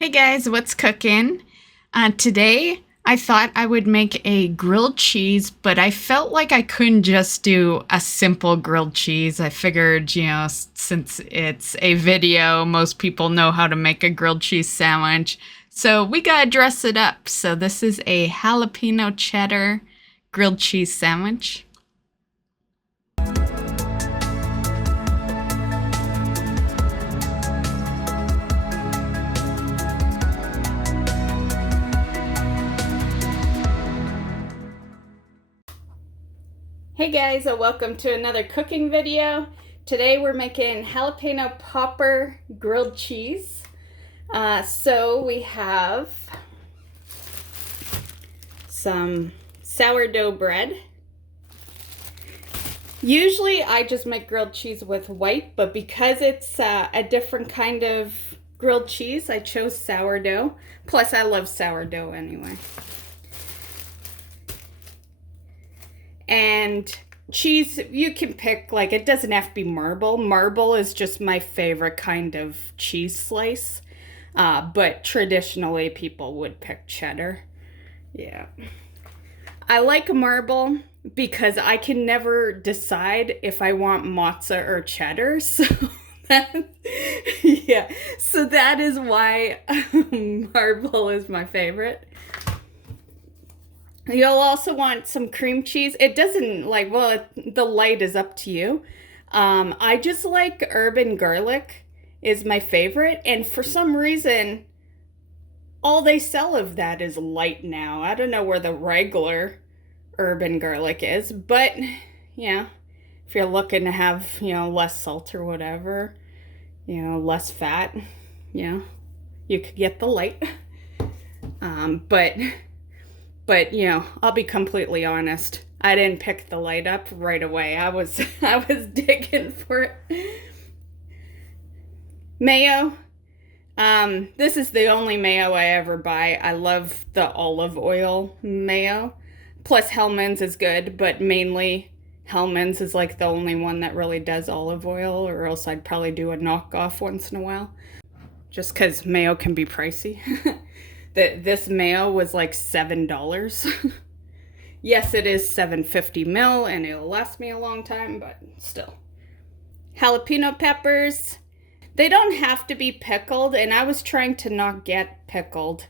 Hey guys, what's cooking? Today I thought I would make a grilled cheese, but I felt like I couldn't just do a simple grilled cheese. I figured, since it's a video, most people know how to make a grilled cheese sandwich. So we gotta dress it up. So this is a jalapeno cheddar grilled cheese sandwich. Hey guys, welcome to another cooking video. Today we're making jalapeno popper grilled cheese. So we have some sourdough bread. Usually I just make grilled cheese with white, but because it's a different kind of grilled cheese, I chose sourdough. Plus I love sourdough anyway. And cheese, you can pick, like, it doesn't have to be marble. Marble is just my favorite kind of cheese slice. But traditionally, people would pick cheddar. Yeah. I like marble because I can never decide if I want mozza or cheddar. So yeah. So that is why marble is my favorite. You'll also want some cream cheese. It doesn't the light is up to you. I just like herb and garlic is my favorite. And for some reason, all they sell of that is light now. I don't know where the regular herb and garlic is. But, yeah, if you're looking to have, less salt or whatever, less fat, you could get the light. But I'll be completely honest. I didn't pick the light up right away. I was digging for it. Mayo. This is the only mayo I ever buy. I love the olive oil mayo. Plus Hellmann's is good, but mainly Hellmann's is like the only one that really does olive oil, or else I'd probably do a knockoff once in a while. Just because mayo can be pricey. This mayo was like $7. Yes, it is 750 mil and it'll last me a long time, but still. Jalapeno peppers. They don't have to be pickled, and I was trying to not get pickled.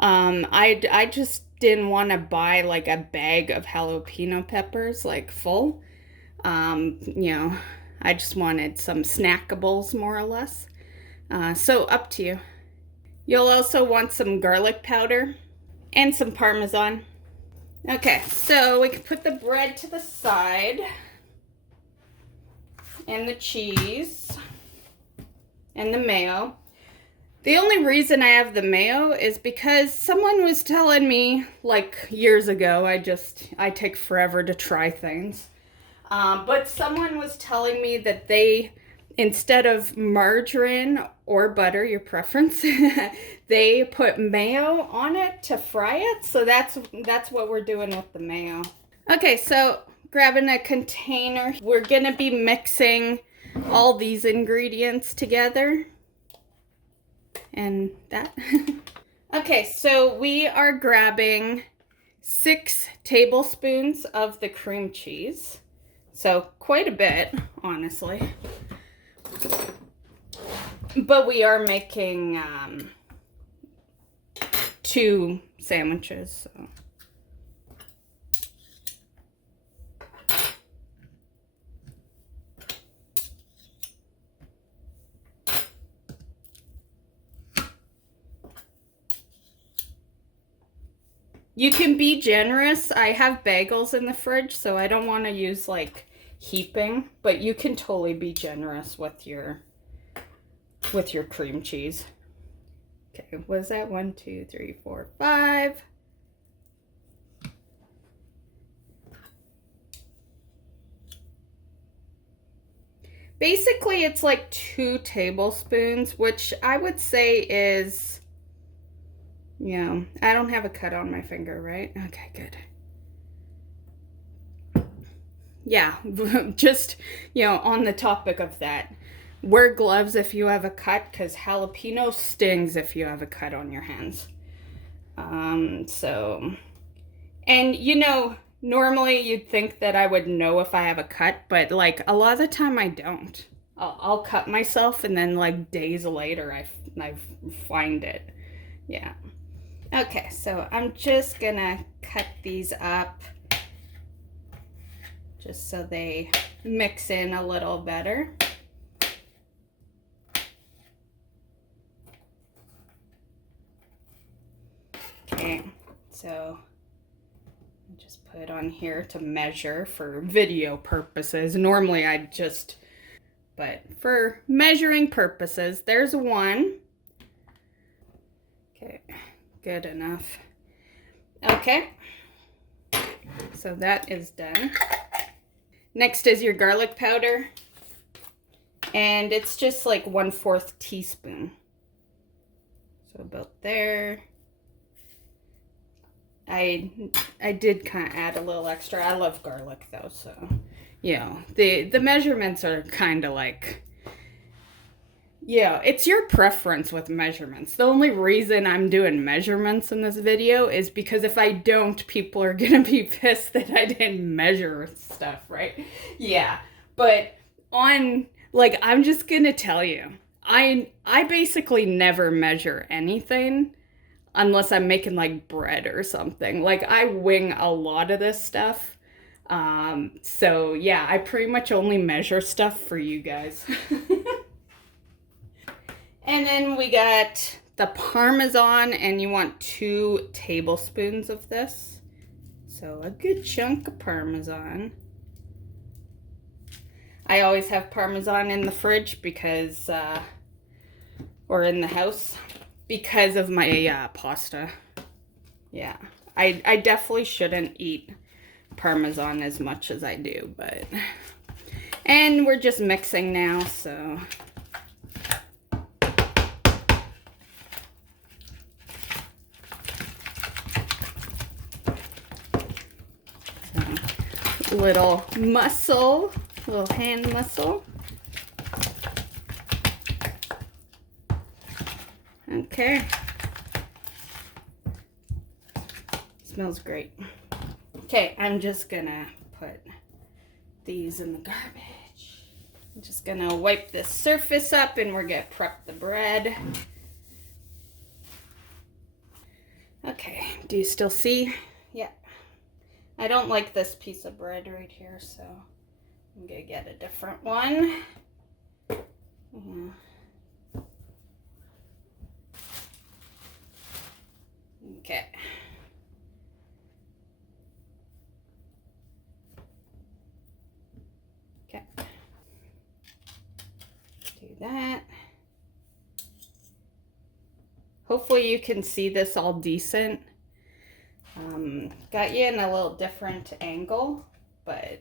I just didn't want to buy like a bag of jalapeno peppers, like full. I just wanted some snackables more or less. So up to you. You'll also want some garlic powder and some parmesan. Okay, so we can put the bread to the side and the cheese and the mayo. The only reason I have the mayo is because someone was telling me, like years ago, I take forever to try things. But someone was telling me that instead of margarine or butter, your preference, they put mayo on it to fry it. So that's what we're doing with the mayo. Okay, so grabbing a container. We're gonna be mixing all these ingredients together. And that. Okay, so we are grabbing 6 tablespoons of the cream cheese. So quite a bit, honestly. But we are making 2 sandwiches. So. You can be generous. I have bagels in the fridge, so I don't want to use like heaping, but you can totally be generous with your cream cheese. Okay, was that 1, 2, 3, 4, 5? Basically, it's like 2 tablespoons, which I would say is, I don't have a cut on my finger, right? Okay, good. Yeah, just, on the topic of that. wear gloves if you have a cut, because jalapeno stings if you have a cut on your hands. And you know, normally you'd think that I would know if I have a cut, but like a lot of the time I don't. I'll cut myself and then like days later I find it. Yeah. Okay, so I'm just gonna cut these up just so they mix in a little better. Okay, so just put on here to measure for video purposes. Normally I'd just, but for measuring purposes, there's one. Okay, good enough. Okay, so that is done. Next is your garlic powder, and it's just like 1/4 teaspoon. So about there. I did kind of add a little extra. I love garlic though, so you know, the measurements are kind of like, yeah, it's your preference with measurements. The only reason I'm doing measurements in this video is because if I don't, people are gonna be pissed that I didn't measure stuff, right? Yeah, but on, like, I'm just gonna tell you, I basically never measure anything unless I'm making like bread or something. Like, I wing a lot of this stuff. So yeah, I pretty much only measure stuff for you guys. And then we got the Parmesan, and you want 2 tablespoons of this. So a good chunk of Parmesan. I always have Parmesan in the fridge because, or in the house, because of my pasta. Yeah, I definitely shouldn't eat Parmesan as much as I do, but, and we're just mixing now, so. Little muscle, little hand muscle. Okay. Smells great. Okay, I'm just gonna put these in the garbage. I'm just gonna wipe this surface up and we're gonna prep the bread. Okay, do you still see? Yeah. I don't like this piece of bread right here, so I'm gonna get a different one. Okay. Okay. Do that. Hopefully you can see this all decent. Got you in a little different angle, but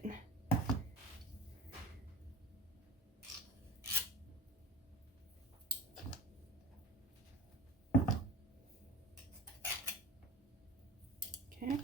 okay.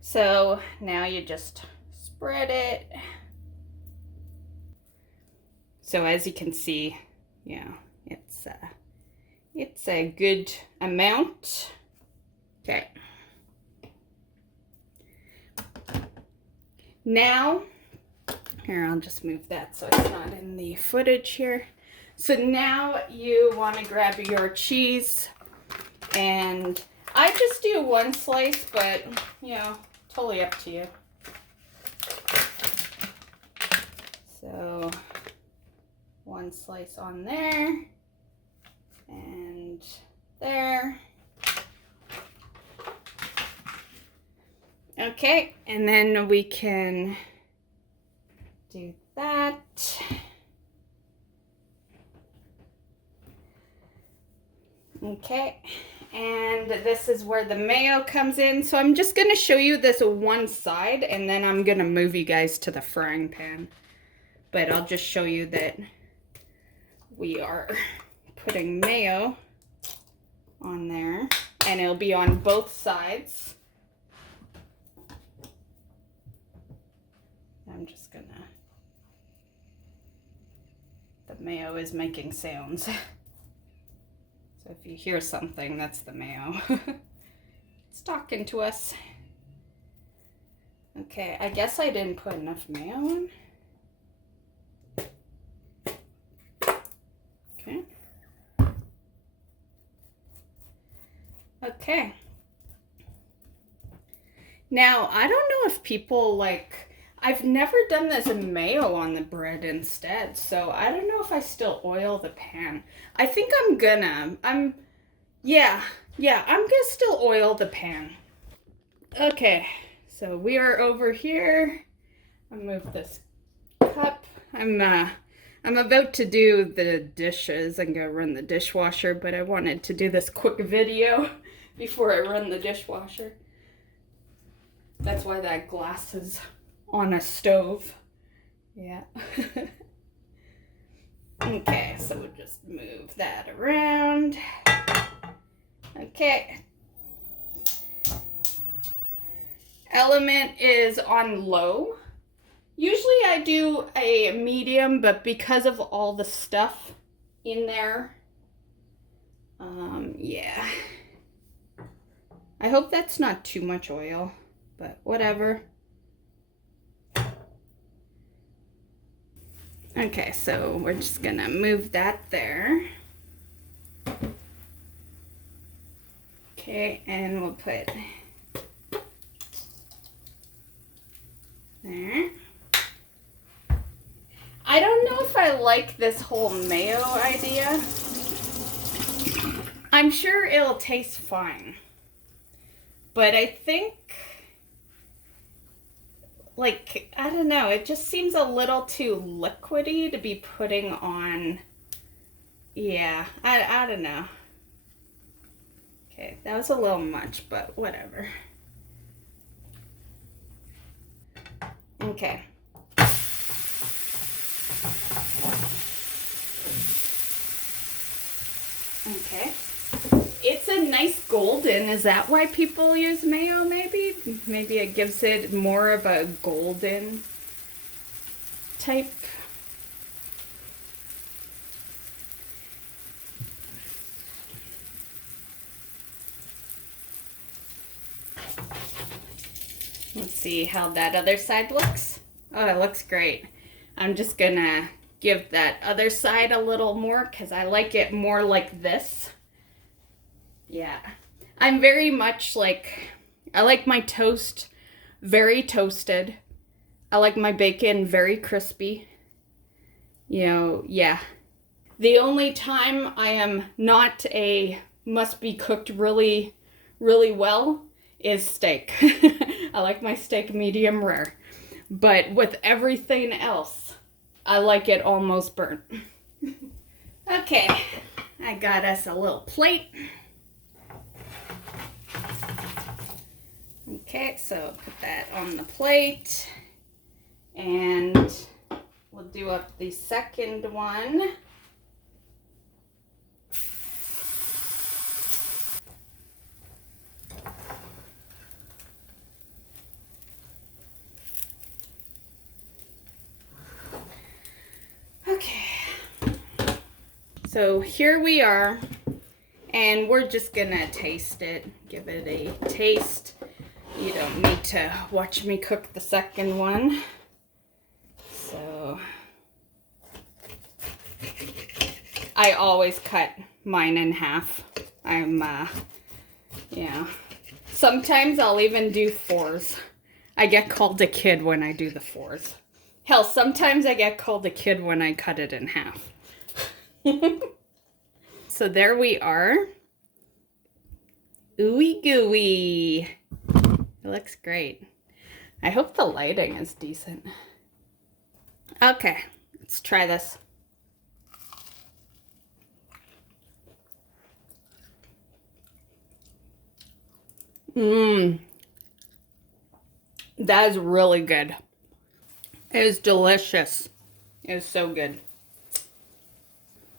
So now you just spread it. So as you can see, yeah, it's a good amount. Okay. Now, here, I'll just move that so it's not in the footage here. So now you want to grab your cheese, and I just do 1 slice, but you know, totally up to you. So 1 slice on there and there. Okay, and then we can do that. Okay, And this is where the mayo comes in. So I'm just going to show you this one side, and then I'm going to move you guys to the frying pan. But I'll just show you that we are putting mayo on there, and it'll be on both sides. I'm just gonna, the mayo is making sounds. So if you hear something, that's the mayo. It's talking to us. Okay, I guess I didn't put enough mayo on. Okay. Okay. Now, I don't know if people like, I've never done this mayo on the bread instead, so I don't know if I still oil the pan. I think I'm gonna still oil the pan. Okay, so we are over here. I'll move this cup. I'm about to do the dishes and go run the dishwasher, but I wanted to do this quick video before I run the dishwasher. That's why that glass is on a stove. Yeah. Okay, so we'll just move that around. Okay. Element is on low. Usually I do a medium, but because of all the stuff in there, yeah. I hope that's not too much oil, but whatever. Okay, so we're just gonna move that there. Okay, and we'll put there. I don't know if I like this whole mayo idea. I'm sure it'll taste fine, but I think, like, I don't know, it just seems a little too liquidy to be putting on. Yeah, I don't know. Okay, that was a little much, but whatever. Okay. Okay. It's a nice golden. Is that why people use mayo, maybe? Maybe it gives it more of a golden type. Let's see how that other side looks. Oh, it looks great. I'm just gonna give that other side a little more because I like it more like this. Yeah. I'm very much like, I like my toast very toasted. I like my bacon very crispy. You know, yeah. The only time I am not a must be cooked really, really well is steak. I like my steak medium rare. But with everything else, I like it almost burnt. Okay, I got us a little plate. Okay, so put that on the plate. And we'll do up the second one. Okay, so here we are, and we're just gonna taste it, give it a taste. You don't need to watch me cook the second one. So, I always cut mine in half. Yeah. Sometimes I'll even do fours. I get called a kid when I do the fours. Hell, sometimes I get called a kid when I cut it in half. So there we are. Ooey gooey. It looks great. I hope the lighting is decent. Okay, let's try this. Mmm. That is really good. It is delicious. It is so good.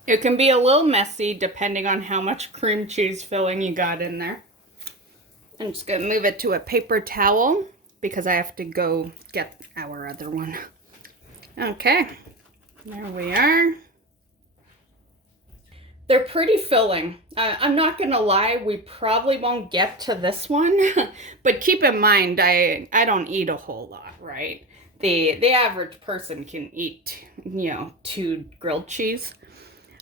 It can be a little messy depending on how much cream cheese filling you got in there. I'm just going to move it to a paper towel because I have to go get our other one. Okay, there we are. They're pretty filling. I'm not going to lie, we probably won't get to this one, but keep in mind, I don't eat a whole lot, right? The average person can eat, 2 grilled cheese.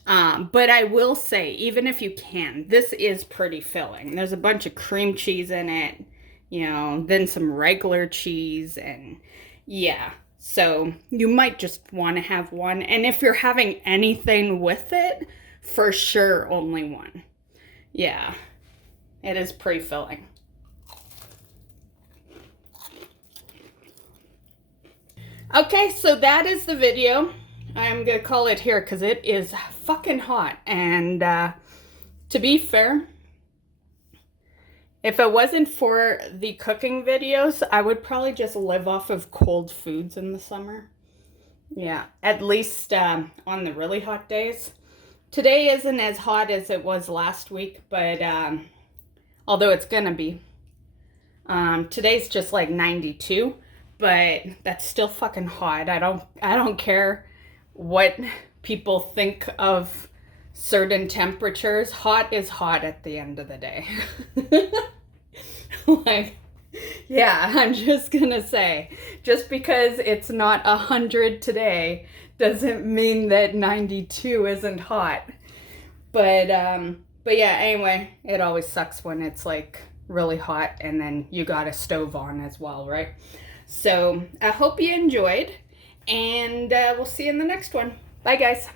But I will say, even if you can, this is pretty filling. There's a bunch of cream cheese in it, then some regular cheese, and yeah. So you might just want to have one. And if you're having anything with it, for sure only one. Yeah, it is pretty filling. Okay, so that is the video. I'm gonna call it here because it is fucking hot. And to be fair, if it wasn't for the cooking videos, I would probably just live off of cold foods in the summer. Yeah, at least on the really hot days. Today isn't as hot as it was last week, but although it's gonna be. Today's just like 92, but that's still fucking hot. I don't care what people think of certain temperatures. Hot is hot at the end of the day. Like, yeah, I'm just gonna say, just because it's not 100 today doesn't mean that 92 isn't hot. But yeah, anyway, it always sucks when it's like really hot and then you got a stove on as well, right? So I hope you enjoyed, and we'll see you in the next one. Bye, guys.